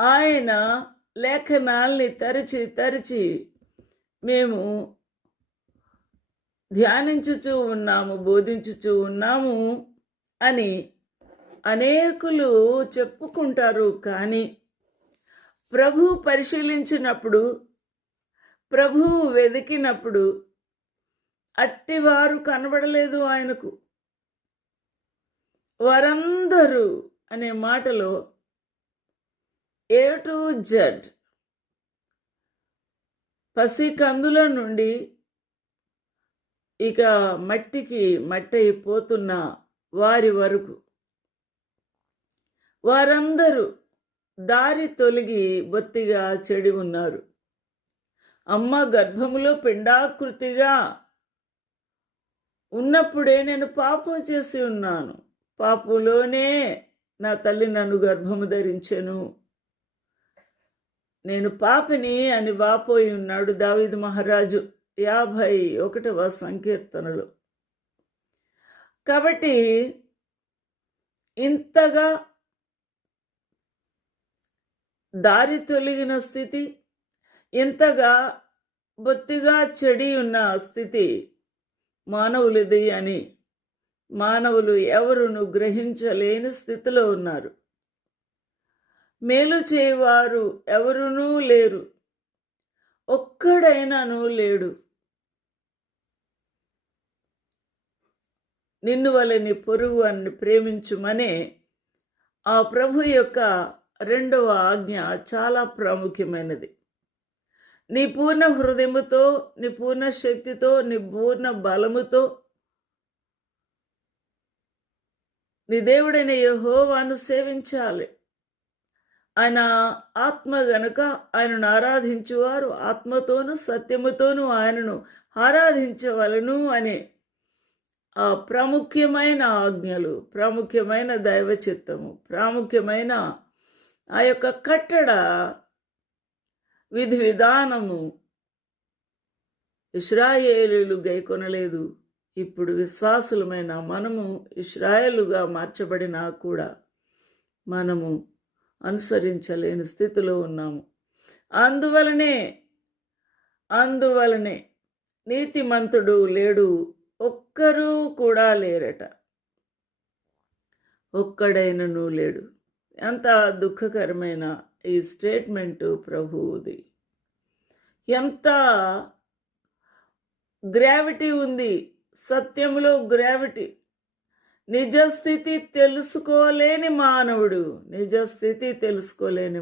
ఆయన లేఖనాల్ని తరచి తరచి మేము ధ్యానించుచూ ఉన్నాము, బోధించుచూ ఉన్నాము అని అనేకులు చెప్పుకుంటారు. కానీ ప్రభు పరిశీలించినప్పుడు, ప్రభు వెతికినప్పుడు అట్టివారు కనబడలేదు ఆయనకు. వారందరూ అనే మాటలో ఏ టు జెడ్, పసికందుల నుండి ఇక మట్టికి మట్టయిపోతున్న వారి వరకు వారందరూ దారి తొలగి బొత్తిగా చెడి ఉన్నారు. అమ్మ గర్భములో పిండాకృతిగా ఉన్నప్పుడే నేను పాపం చేసి ఉన్నాను, పాపంలోనే నా తల్లి నన్ను గర్భము ధరించెను, నేను పాపిని అని వాపోయి ఉన్నాడు దావీదు మహారాజు 51వ సంకీర్తనలో. కాబట్టి ఇంతగా దారి తొలగిన స్థితి, ఇంతగా బొత్తిగా చెడి ఉన్న స్థితి మానవులది అని మానవులు ఎవరును గ్రహించలేని స్థితిలో ఉన్నారు. మేలు చేయవారు ఎవరునూ లేరు, ఒక్కడైనాను లేడు. నిన్ను వలని పొరుగు అని ప్రేమించుమనే ఆ ప్రభు యొక్క 2వ ఆజ్ఞ చాలా ప్రాముఖ్యమైనది. నీ పూర్ణ హృదయముతో, నీ పూర్ణ శక్తితో, నీ పూర్ణ బలముతో నీ దేవుడైన యెహోవాను సేవించాలి. ఆయన ఆత్మ గనుక ఆయనను ఆరాధించువారు ఆత్మతోనూ సత్యముతోనూ ఆయనను ఆరాధించవలను అనే ఆ ప్రాముఖ్యమైన ఆజ్ఞలు, ప్రాముఖ్యమైన దైవ చిత్తము, ప్రాముఖ్యమైన ఆ యొక్క కట్టడ విధి విధానము ఇశ్రాయేలీయులు గైకొనలేదు. ఇప్పుడు విశ్వాసులమైన మనము ఇశ్రాయేలుగా మార్చబడినా కూడా మనము అనుసరించలేని స్థితిలో ఉన్నాము. అందువలనే నీతిమంతుడు లేడు, ఒక్కరూ కూడా లేరట, ఒక్కడైనను లేడు. ఎంత దుఃఖకరమైన ఈ స్టేట్మెంటు ప్రభువుది. ఎంత గ్రావిటీ ఉంది సత్యంలో, గ్రావిటీ. నిజస్థితి తెలుసుకోలేని మానవుడు, నిజస్థితి తెలుసుకోలేని